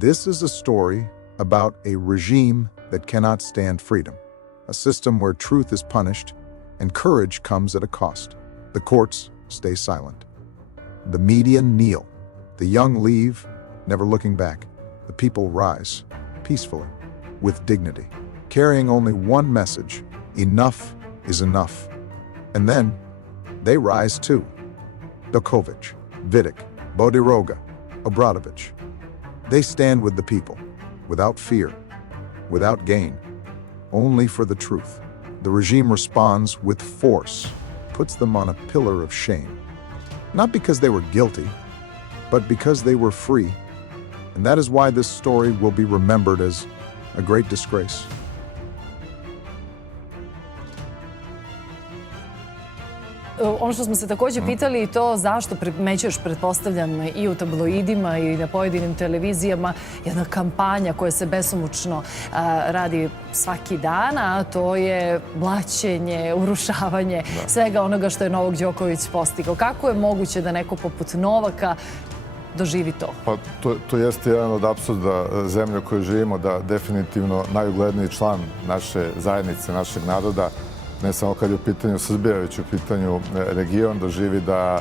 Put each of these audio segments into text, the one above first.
This is a story about a regime that cannot stand freedom, a system where truth is punished and courage comes at a cost. The courts stay silent. The media kneel. The young leave, never looking back. The people rise, peacefully, with dignity, carrying only one message: enough is enough. And then, they rise too. Đoković, Vidić, Bodirogu, Obradović. They stand with the people, without fear, without gain, only for the truth. The regime responds with force, puts them on a pillar of shame. Not because they were guilty, but because they were free. And that is why this story will be remembered as a great disgrace. Ono što smo se također pitali i to zašto primećuješ, pretpostavljam, i u tabloidima i na pojedinim televizijama jedna kampanja koja se besomučno radi svaki dan, a to je blaćenje, urušavanje svega onoga što je Novak Đoković postigao. Kako je moguće da neko poput Novaka doživi to? Pa to jeste jedan od apsurda zemlje u kojoj živimo, da definitivno najugledniji član naše zajednice, našeg naroda, ne samo kad je u pitanju Srbija, već u pitanju region, doživi da,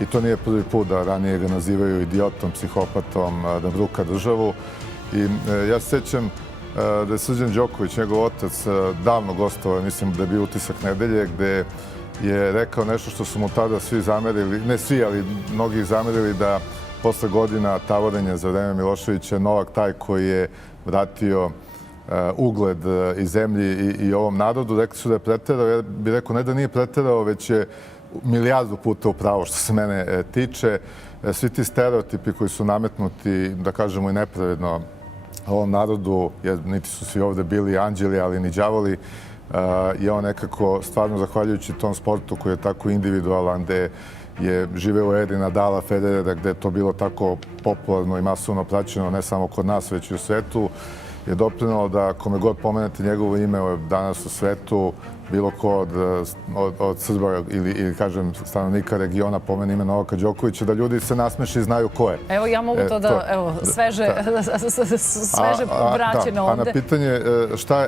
i to nije prvi put, da ranije ga nazivaju idiotom, psihopatom, da bruka državu. I ja se sjećam da je Srđan Đoković, njegov otac, davno gostovao, mislim da je bio Utisak nedelje, gde je rekao nešto što su mu tada svi zamerili, ne svi, ali mnogi zamerili, da posle godina tavorenja za vreme Miloševića Novak taj koji je vratio ugled i zemlji i ovom narodu. Rekli su da je preterao. Ja bih rekao ne da nije preterao, već je milijardu puta upravo što se mene tiče. Svi ti stereotipi koji su nametnuti, da kažemo i nepravedno, ovom narodu, jer niti su svi ovde bili anđeli, ali ni đavoli, je on nekako, stvarno zahvaljujući tom sportu koji je tako individualan, gde je živeo u eri Nadala, Federera, gde je to bilo tako popularno i masovno praćeno, ne samo kod nas, već i u svetu, je doprinalo da kome god pomenete njegovo ime danas u svetu, bilo ko od Srba ili kažem stanovnika regiona pomene ime Novaka Đokovića, da ljudi se nasmeše i znaju ko je. Evo, ja mogu to da, sveže vraćeno ovde. A na pitanje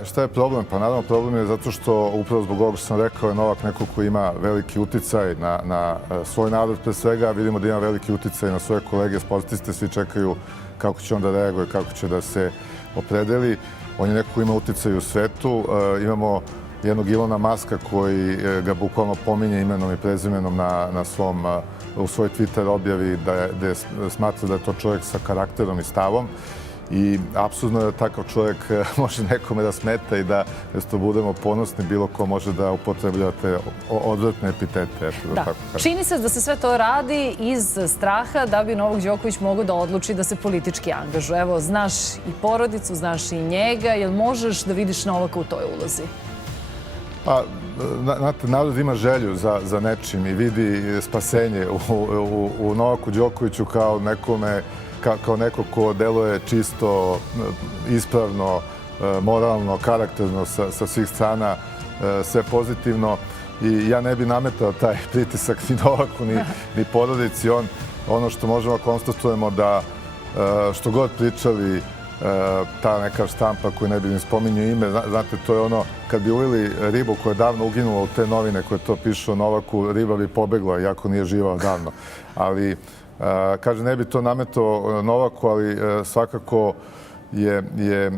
šta je problem? Pa naravno problem je zato što upravo zbog ovoga što sam rekao je Novak neko koji ima veliki uticaj na svoj narod pre svega. Vidimo da ima veliki uticaj na svoje kolege sportiste. Svi čekaju kako će on da reaguje, kako će da se opredeli. On je neko koji ima uticaj u svetu. Imamo jednog Ilona Maska koji ga bukvalno pominje imenom i prezimenom u svoj Twitter objavi, da smatra da je to čovjek sa karakterom i stavom. I apsurdno je da takav čovjek može nekome da smeta i da to budemo ponosni, bilo ko može da upotrebljate odvratne epitete. Da, čini se da se sve to radi iz straha da bi Novak Đoković mogao da odluči da se politički angažuje. Evo, znaš i porodicu, znaš i njega, jel možeš da vidiš Novaka u toj ulozi? Pa, znate, narod ima želju za nečim i vidi spasenje u Novaku Đokoviću kao nekome, kao neko ko deluje čisto, ispravno, moralno, karakterno sa svih strana, sve pozitivno. I ja ne bi nametao taj pritisak ni Novaku, ni porodici. Ono što možemo konstatujemo da što god pričali, ta neka štampa koju ne bi ni spominjao ime, znate, to je ono, kad bi ulili ribu koja je davno uginula u te novine koje to pišu o Novaku, riba bi pobegla, iako nije živa davno. Ali, kaže, ne bi to nametao Novaku, ali svakako je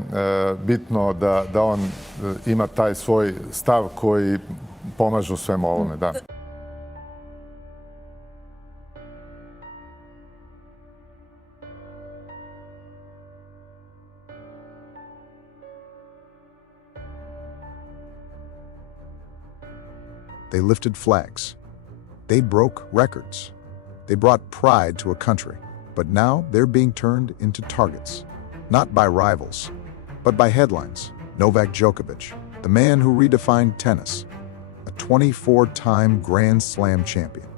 bitno da on ima taj svoj stav koji pomaže u svemu ovome, da. They lifted flags. They broke records. They brought pride to a country. But now they're being turned into targets. Not by rivals, but by headlines. Novak Đoković, the man who redefined tennis. A 24-time Grand Slam champion.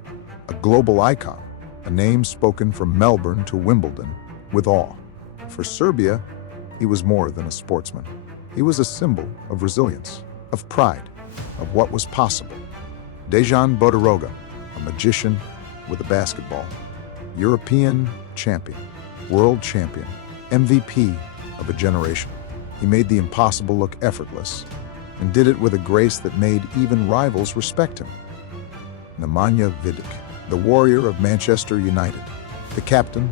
A global icon. A name spoken from Melbourne to Wimbledon with awe. For Serbia, he was more than a sportsman. He was a symbol of resilience, of pride, of what was possible. Dejana Bodirogu, a magician with a basketball. European champion, world champion, MVP of a generation. He made the impossible look effortless and did it with a grace that made even rivals respect him. Nemanju Vidića, the warrior of Manchester United, the captain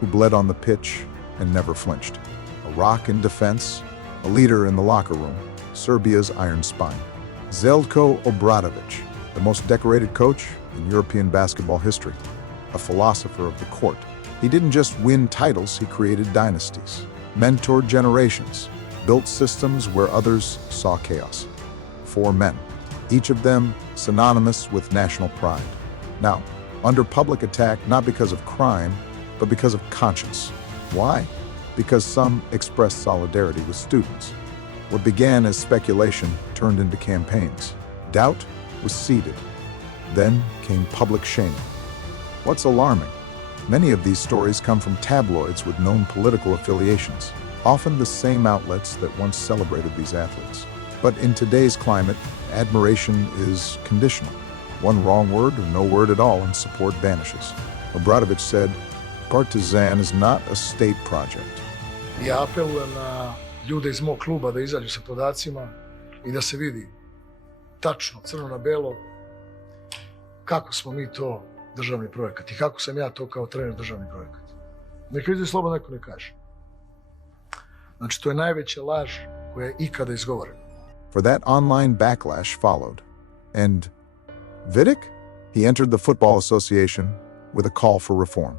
who bled on the pitch and never flinched, a rock in defense, a leader in the locker room, Serbia's iron spine. Željka Obradovića, the most decorated coach in European basketball history, a philosopher of the court. He didn't just win titles, he created dynasties, mentored generations, built systems where others saw chaos. 4 men, each of them synonymous with national pride. Now, under public attack not because of crime, but because of conscience. Why? Because some expressed solidarity with students. What began as speculation turned into campaigns. Doubt was seeded. Then came public shaming. What's alarming? Many of these stories come from tabloids with known political affiliations, often the same outlets that once celebrated these athletes. But in today's climate, admiration is conditional. One wrong word or no word at all and support vanishes. Obradović said, Partizan is not a state project. Ja apelujem na ljude iz mog kluba da izađu sa podacima i da se vidi tačno, crno na belo, kako smo mi to državni projekat i kako sam ja to kao trener državni projekat. Neka izađe slobodno, neko ne kaže. Znači, to je najveća laž koja je ikada izgovorena. For that online backlash followed. And Vidić? He entered the Football Association with a call for reform.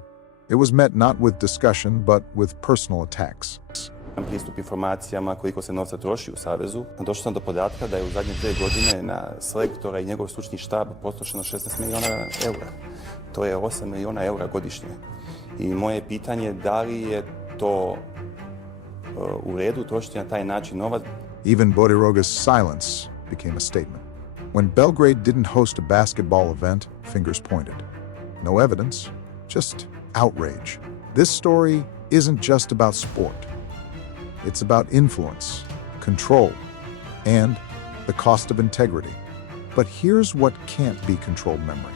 It was met not with discussion, but with personal attacks. Pristup informacijama koliko se novca troši u Savezu. Došao sam do podatka da je u zadnje 2 godine na selektora i njegov stručni štab potrošeno 16 miliona eura. To je 8 miliona eura godišnje. I moje pitanje je da li je to u redu trošiti na taj način novac. Even Bodirogu's silence became a statement. When Belgrade didn't host a basketball event, fingers pointed. No evidence, just outrage. This story isn't just about sport. It's about influence, control, and the cost of integrity. But here's what can't be controlled memory.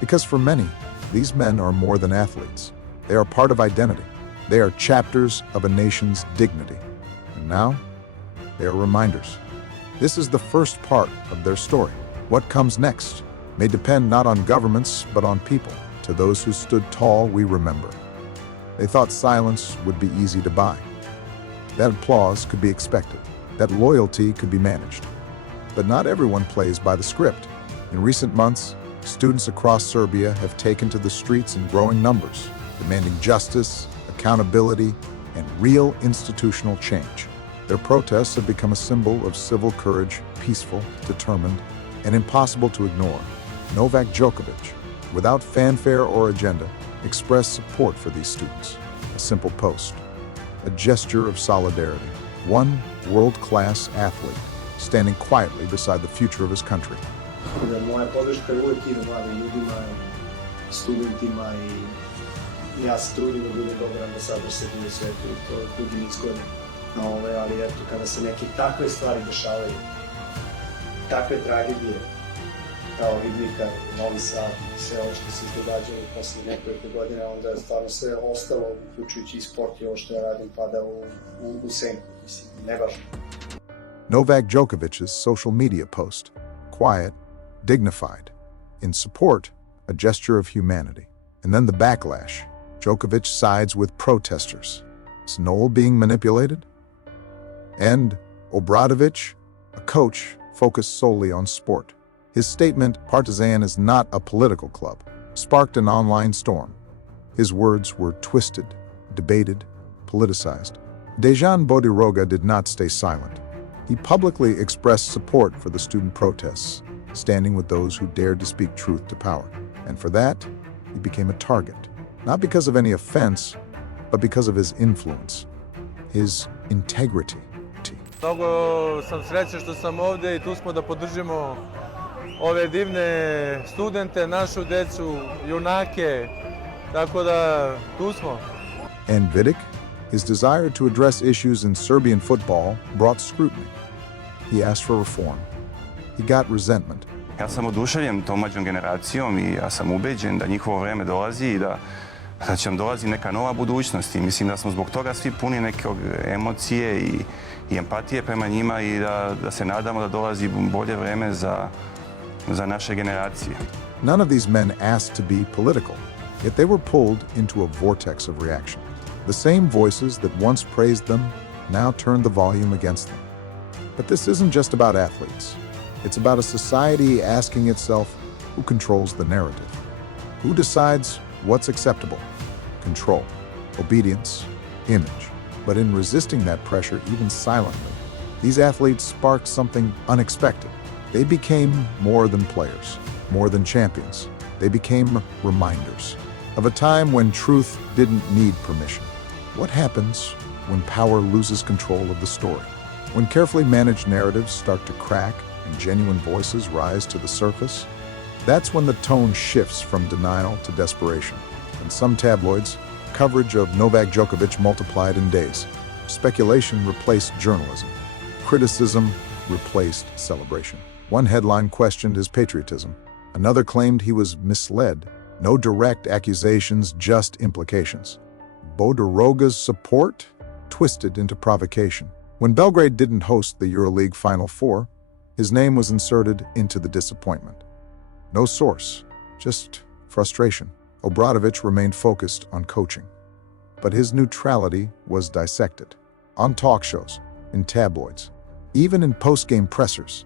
Because for many, these men are more than athletes. They are part of identity. They are chapters of a nation's dignity. And now, they are reminders. This is the first part of their story. What comes next may depend not on governments, but on people. To those who stood tall, we remember. They thought silence would be easy to buy. That applause could be expected. That loyalty could be managed. But not everyone plays by the script. In recent months, students across Serbia have taken to the streets in growing numbers, demanding justice, accountability, and real institutional change. Their protests have become a symbol of civil courage, peaceful, determined, and impossible to ignore. Novaka Đokovića, without fanfare or agenda, expressed support for these students. A simple post, a gesture of solidarity. One world-class athlete standing quietly beside the future of his country. Moja podrška je uvijek ide mladim ljudima, studentima i ja se trudim da budem dobar ambasador Srbije u svetu i to dugi niz godina. Ali eto, kada se neke takve stvari dešavaju, takve tragedije, kao Vidlika, Novi Sad, sve ovo što se događalo posle nekoliko godina, onda je stvarno sve ostalo, uključujući i sport i ovo što ja radim, pada u senku, mislim, nevažno. Novaka Đoković's social media post, quiet, dignified, in support, a gesture of humanity. And then the backlash. Đoković sides with protesters. Is Noel being manipulated? And Obradović, a coach focused solely on sport. His statement, Partizan is not a political club, sparked an online storm. His words were twisted, debated, politicized. Dejana Bodirogu did not stay silent. He publicly expressed support for the student protests, standing with those who dared to speak truth to power. And for that, he became a target, not because of any offense, but because of his influence, his integrity. Mnogo sam srećan što sam ovdje i tu smo da podržimo ove divne studente, našu decu, junake, tako da tu smo. And Vidić, his desire to address issues in Serbian football brought scrutiny. He asked for reform. He got resentment. Ja sam oduševljen tom mlađom generacijom i ja sam ubeđen da njihovo vreme dolazi i da da će nam dolazi neka nova budućnost i mislim da smo zbog toga svi puni neke emocije i empatije prema njima i da se nadamo da dolazi bolje vreme za naše generacije. None of these men asked to be political, yet they were pulled into a vortex of reaction. The same voices that once praised them now turned the volume against them. But this isn't just about athletes. It's about a society asking itself who controls the narrative. Who decides what's acceptable? Control, obedience, image. But in resisting that pressure, even silently, these athletes sparked something unexpected. They became more than players, more than champions. They became reminders of a time when truth didn't need permission. What happens when power loses control of the story? When carefully managed narratives start to crack and genuine voices rise to the surface? That's when the tone shifts from denial to desperation. In some tabloids, coverage of Novaka Đokovića multiplied in days. Speculation replaced journalism. Criticism replaced celebration. One headline questioned his patriotism. Another claimed he was misled. No direct accusations, just implications. Bodirogu's support twisted into provocation. When Belgrade didn't host the EuroLeague Final Four, his name was inserted into the disappointment. No source, just frustration. Obradović remained focused on coaching. But his neutrality was dissected. On talk shows, in tabloids, even in post-game pressers.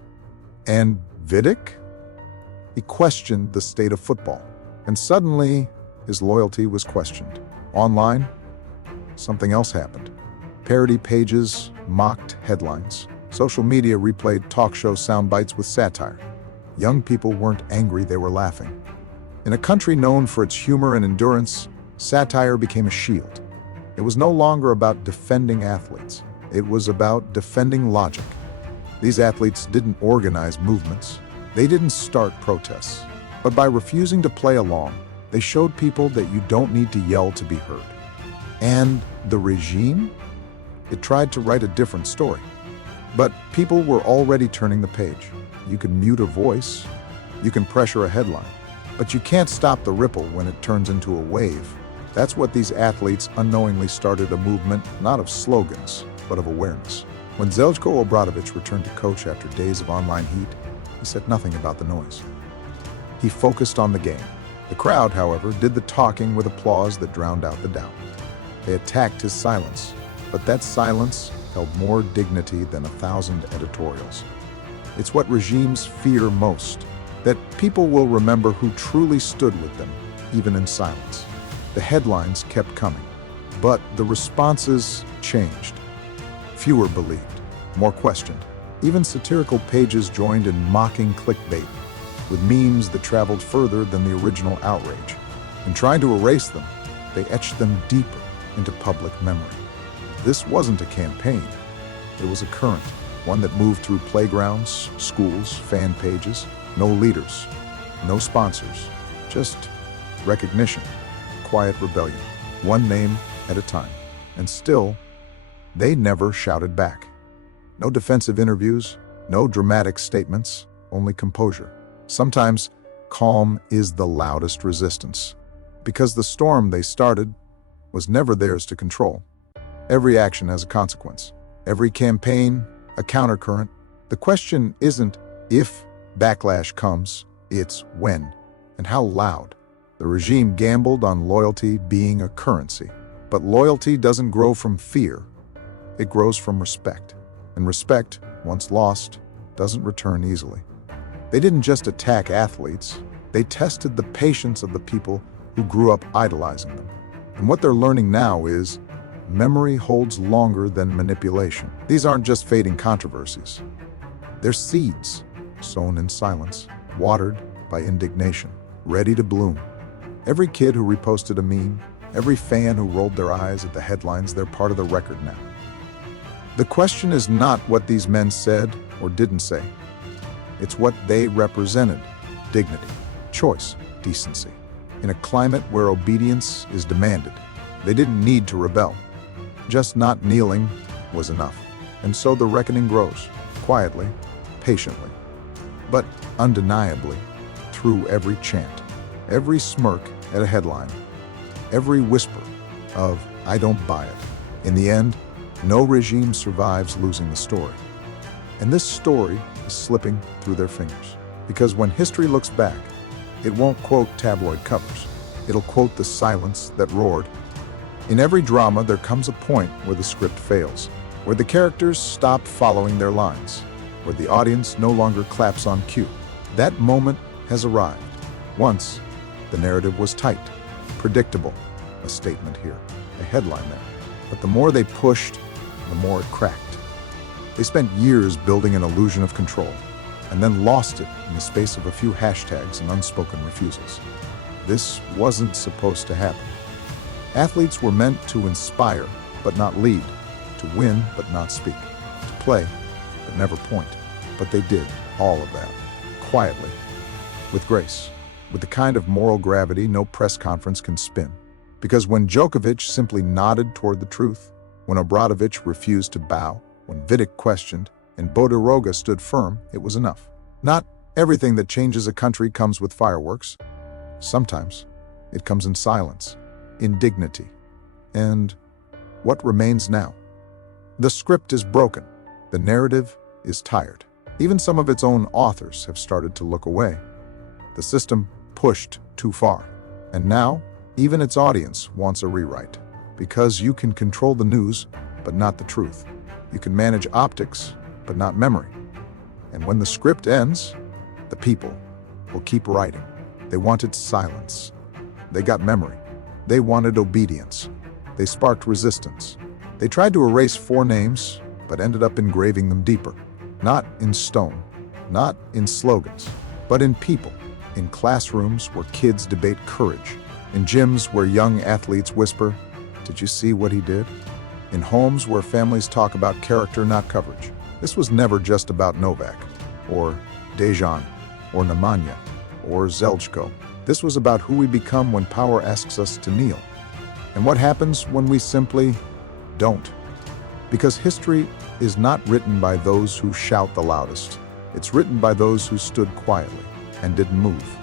And Vidic? He questioned the state of football. And suddenly, his loyalty was questioned. Online, something else happened. Parody pages mocked headlines. Social media replayed talk show sound bites with satire. Young people weren't angry, they were laughing. In a country known for its humor and endurance, satire became a shield. It was no longer about defending athletes. It was about defending logic. These athletes didn't organize movements. They didn't start protests. But by refusing to play along, they showed people that you don't need to yell to be heard. And the regime? It tried to write a different story. But people were already turning the page. You can mute a voice, you can pressure a headline, but you can't stop the ripple when it turns into a wave. That's what these athletes unknowingly started a movement, not of slogans, but of awareness. When Željka Obradovića returned to coach after days of online heat, he said nothing about the noise. He focused on the game. The crowd, however, did the talking with applause that drowned out the doubt. They attacked his silence, but that silence held more dignity than 1,000 editorials. It's what regimes fear most, that people will remember who truly stood with them, even in silence. The headlines kept coming, but the responses changed. Fewer believed, more questioned. Even satirical pages joined in mocking clickbait, with memes that traveled further than the original outrage. In trying to erase them, they etched them deeper into public memory. This wasn't a campaign, it was a current, one that moved through playgrounds, schools, fan pages. No leaders, no sponsors, just recognition, quiet rebellion, one name at a time. And still, they never shouted back. No defensive interviews, no dramatic statements, only composure. Sometimes, calm is the loudest resistance, because the storm they started was never theirs to control. Every action has a consequence. Every campaign, a countercurrent. The question isn't if backlash comes, it's when and how loud. The regime gambled on loyalty being a currency. But loyalty doesn't grow from fear. It grows from respect. And respect, once lost, doesn't return easily. They didn't just attack athletes. They tested the patience of the people who grew up idolizing them. And what they're learning now is memory holds longer than manipulation. These aren't just fading controversies. They're seeds, sown in silence, watered by indignation, ready to bloom. Every kid who reposted a meme, every fan who rolled their eyes at the headlines, they're part of the record now. The question is not what these men said or didn't say. It's what they represented: dignity, choice, decency. In a climate where obedience is demanded, they didn't need to rebel. Just not kneeling was enough. And so the reckoning grows, quietly, patiently, but undeniably, through every chant, every smirk at a headline, every whisper of, I don't buy it. In the end, no regime survives losing the story. And this story is slipping through their fingers. Because when history looks back, it won't quote tabloid covers. It'll quote the silence that roared. In every drama, there comes a point where the script fails, where the characters stop following their lines, where the audience no longer claps on cue. That moment has arrived. Once, the narrative was tight, predictable, a statement here, a headline there. But the more they pushed, the more it cracked. They spent years building an illusion of control, and then lost it in the space of a few hashtags and unspoken refusals. This wasn't supposed to happen. Athletes were meant to inspire, but not lead, to win, but not speak, to play, but never point. But they did all of that, quietly, with grace, with the kind of moral gravity no press conference can spin. Because when Đoković simply nodded toward the truth, when Obradović refused to bow, when Vidić questioned, and Bodirogu stood firm, it was enough. Not everything that changes a country comes with fireworks. Sometimes it comes in silence, in dignity. And what remains now? The script is broken. The narrative is tired. Even some of its own authors have started to look away. The system pushed too far. And now, even its audience wants a rewrite. Because you can control the news, but not the truth. You can manage optics, but not memory. And when the script ends, the people will keep writing. They wanted silence. They got memory. They wanted obedience. They sparked resistance. They tried to erase 4 names, but ended up engraving them deeper. Not in stone, not in slogans, but in people. In classrooms where kids debate courage. In gyms where young athletes whisper, "Did you see what he did?" In homes where families talk about character, not coverage. This was never just about Novak, or Dejana, or Nemanju, or Željka. This was about who we become when power asks us to kneel. And what happens when we simply don't. Because history is not written by those who shout the loudest. It's written by those who stood quietly and didn't move.